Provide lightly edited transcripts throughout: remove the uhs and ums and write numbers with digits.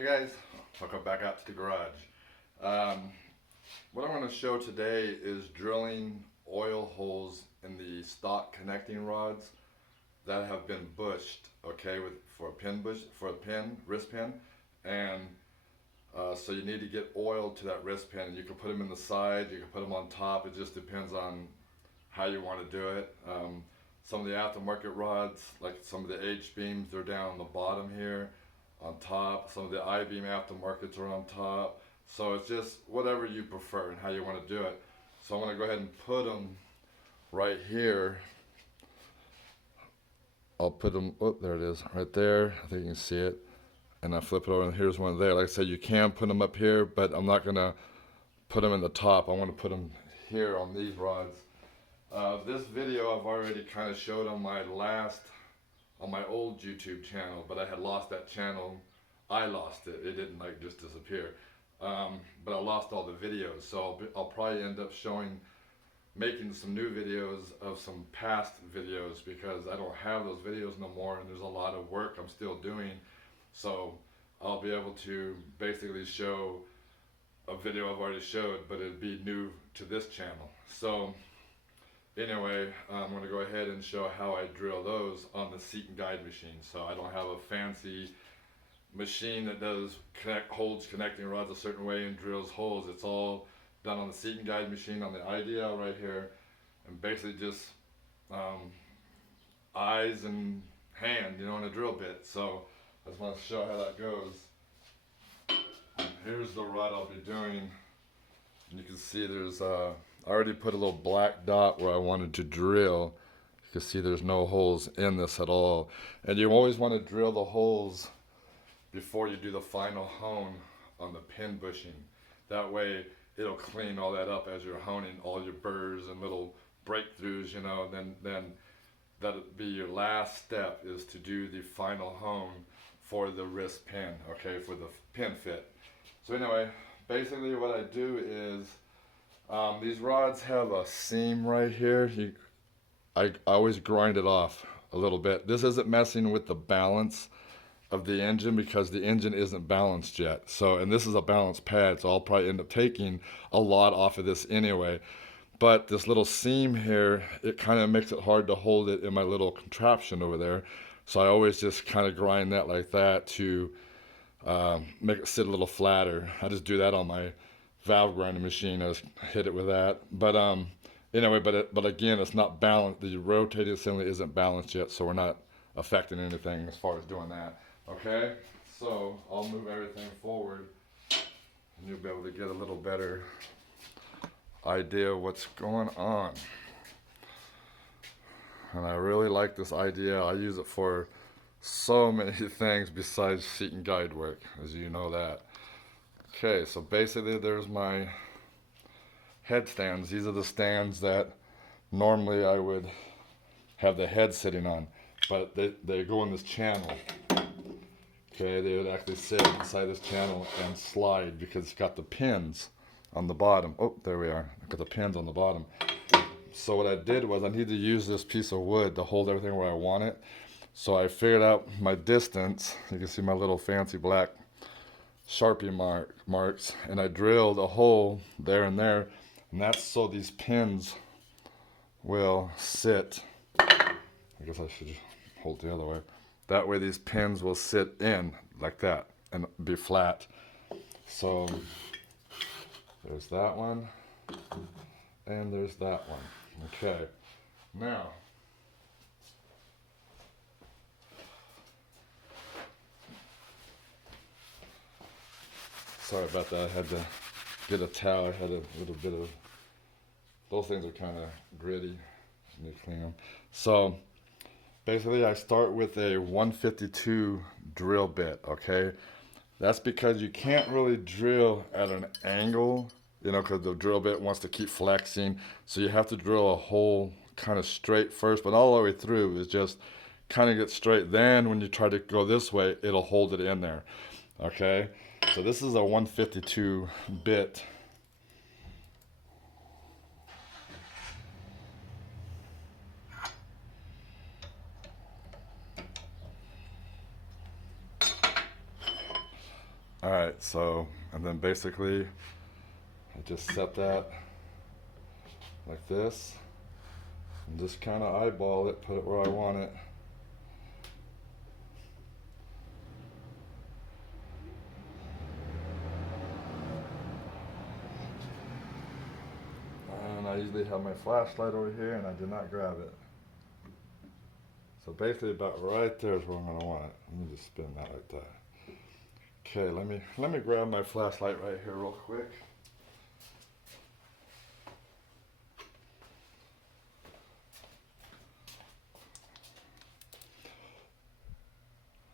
Hey guys, welcome back out to the garage. Um, what I'm going to show today is drilling oil holes in the stock connecting rods that have been bushed, okay, for a pin, wrist pin, and so you need to get oil to that wrist pin. You can put them in the side, you can put them on top. It just depends on how you want to do it. Some of the aftermarket rods, like some of the H beams, they're down on the bottom here on top. Some of the I-beam aftermarkets are on top. So it's just whatever you prefer and how you want to do it. So I'm going to go ahead and put them right here. I'll put them, oh, there it is, right there. I think you can see it. And I flip it over and here's one there. Like I said, you can put them up here, but I'm not going to put them in the top. I want to put them here on these rods. This video I've already kind of showed on my old YouTube channel, but I had lost that channel. I lost it. It didn't like just disappear. But I lost all the videos, so I'll probably end up making some new videos of some past videos because I don't have those videos no more, and there's a lot of work I'm still doing. So I'll be able to basically show a video I've already showed, but it'd be new to this channel. So anyway, I'm going to go ahead and show how I drill those on the seat and guide machine. So I don't have a fancy machine that holds connecting rods a certain way and drills holes. It's all done on the seat and guide machine on the IDL right here, and basically just eyes and hand, and a drill bit. So I just want to show how that goes. And here's the rod I'll be doing. And you can see there's I already put a little black dot where I wanted to drill. You can see there's no holes in this at all. And you always want to drill the holes before you do the final hone on the pin bushing. That way it'll clean all that up as you're honing all your burrs and little breakthroughs, and then that'll be your last step, is to do the final hone for the wrist pin, okay, for the pin fit. So anyway, basically what I do is these rods have a seam right here. I always grind it off a little bit. This isn't messing with the balance of the engine because the engine isn't balanced yet. So, and this is a balanced pad, so I'll probably end up taking a lot off of this anyway. But this little seam here, it kind of makes it hard to hold it in my little contraption over there. So I always just kind of grind that like that to make it sit a little flatter. I just do that on my valve grinding machine. I just hit it with that. But anyway, but again, it's not balanced. The rotating assembly isn't balanced yet, so we're not affecting anything as far as doing that. Okay, so I'll move everything forward, and you'll be able to get a little better idea of what's going on. And I really like this idea. I use it for so many things besides seat and guide work, as you know that. Okay, so basically there's my headstands. These are the stands that normally I would have the head sitting on, but they go in this channel. Okay, they would actually sit inside this channel and slide because it's got the pins on the bottom. Oh, there we are. Got the pins on the bottom. So what I did was I needed to use this piece of wood to hold everything where I want it. So I figured out my distance. You can see my little fancy black Sharpie marks, and I drilled a hole there and there, and that's so these pins will sit. I guess I should hold it the other way. That way these pins will sit in like that and be flat. So there's that one, and there's that one. Okay, now sorry about that. I had to get a towel. I had a little bit of, those things are kind of gritty. I need to clean them. So basically I start with a 152 drill bit, okay? That's because you can't really drill at an angle, because the drill bit wants to keep flexing. So you have to drill a hole kind of straight first, but all the way through is just kind of get straight. Then when you try to go this way, it'll hold it in there, okay? So this is a 152 bit. Alright, so, and then basically, I just set that like this, and just kind of eyeball it, put it where I want it. And I usually have my flashlight over here, and I did not grab it. So basically about right there is where I'm gonna want it. Let me just spin that like that. Okay, let me grab my flashlight right here real quick.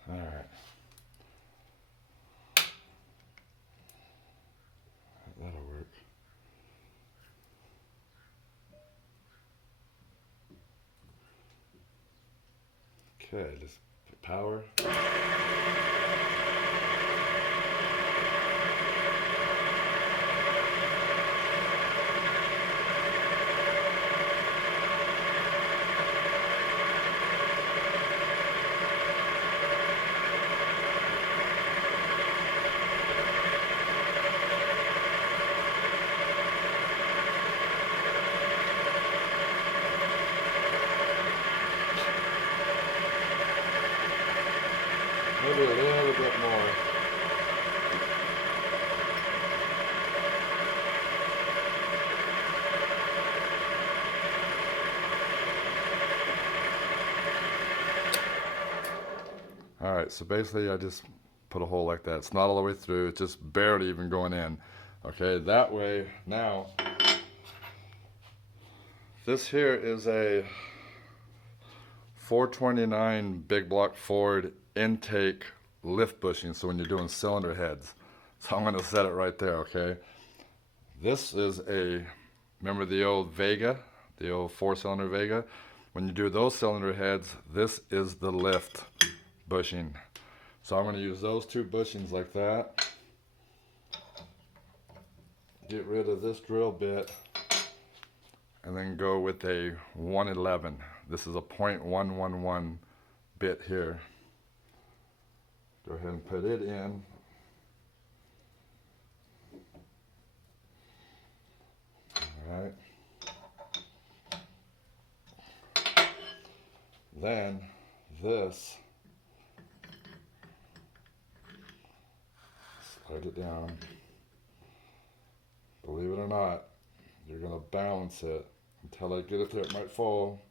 All right. That'll work. Okay, just power. Maybe a little bit more. All right, so basically I just put a hole like that. It's not all the way through, it's just barely even going in. Okay, that way, now, this here is a 429 big block Ford intake lift bushing, so when you're doing cylinder heads. So I'm gonna set it right there, okay? This is remember the old Vega, the old 4-cylinder Vega? When you do those cylinder heads, this is the lift bushing. So I'm gonna use those 2 bushings like that. Get rid of this drill bit, and then go with a 111. This is a .111 bit here. Go ahead and put it in. All right. Then this, slide it down. Believe it or not, you're gonna balance it until I get it there. It might fall,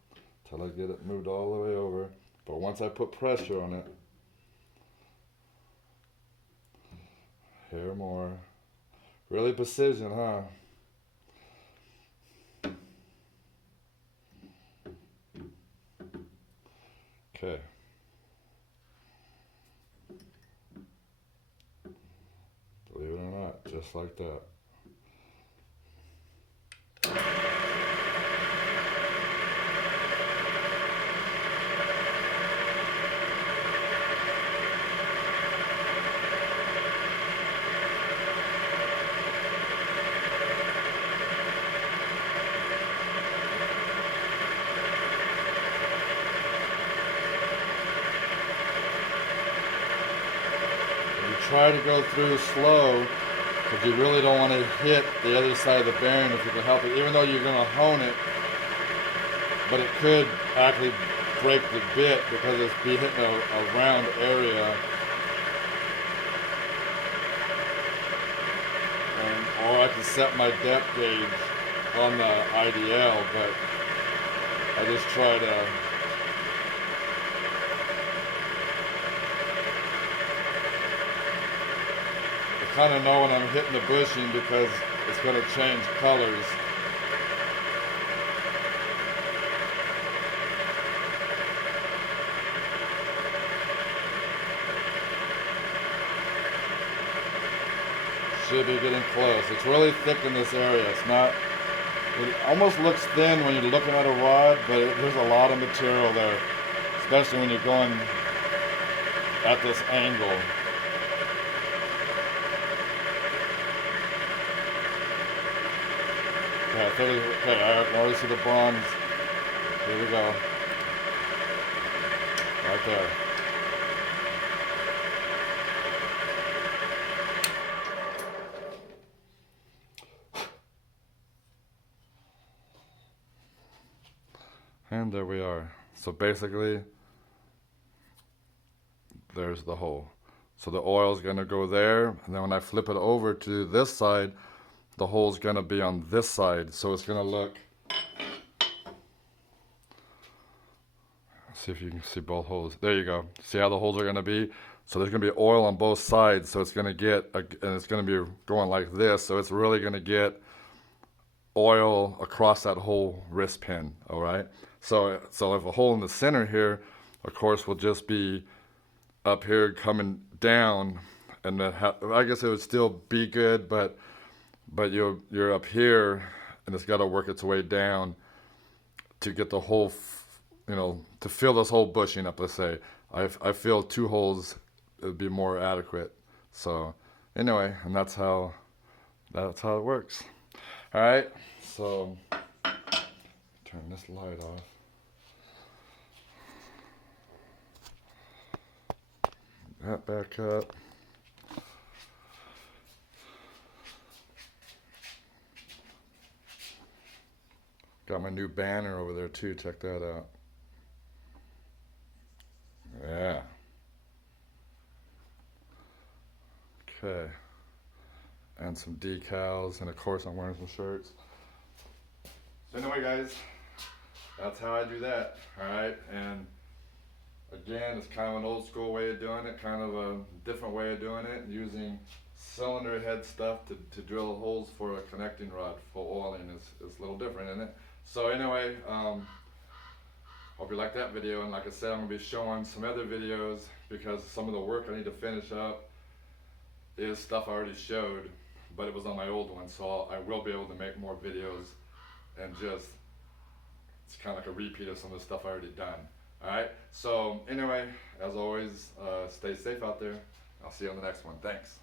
until I get it moved all the way over. But once I put pressure on it, hair more. Really precision, huh? Okay. Believe it or not, just like that. Try to go through slow, because you really don't want to hit the other side of the bearing if you can help it, even though you're going to hone it, but it could actually break the bit because it's be hitting a round area. Or I can set my depth gauge on the IDL, but I just try to kind of know when I'm hitting the bushing because it's going to change colors. Should be getting close. It's really thick in this area. It's not, it almost looks thin when you're looking at a rod, but there's a lot of material there, especially when you're going at this angle. Okay, I can already see the bronze. Here we go. Right there. And there we are. So basically, there's the hole. So the oil's gonna go there, and then when I flip it over to this side, the hole's gonna be on this side. So it's gonna look, see if you can see both holes. There you go. See how the holes are gonna be? So there's gonna be oil on both sides. So it's gonna get, and it's gonna be going like this. So it's really gonna get oil across that whole wrist pin, all right? So if a hole in the center here, of course, will just be up here coming down, and then I guess it would still be good, but you're up here, and it's got to work its way down to get the whole, to fill this whole bushing up. Let's say I feel 2 holes, it would be more adequate. So anyway, and that's how it works. All right, so turn this light off. That back up. Got my new banner over there too, check that out. Yeah. Okay. And some decals, and of course I'm wearing some shirts. So anyway guys, that's how I do that, alright? And again, it's kind of an old school way of doing it, kind of a different way of doing it, using cylinder head stuff to drill holes for a connecting rod for oiling is a little different, isn't it? So anyway, hope you like that video, and like I said, I'm going to be showing some other videos because some of the work I need to finish up is stuff I already showed, but it was on my old one, so I will be able to make more videos and just, it's kind of like a repeat of some of the stuff I already done. Alright, so anyway, as always, stay safe out there. I'll see you on the next one. Thanks.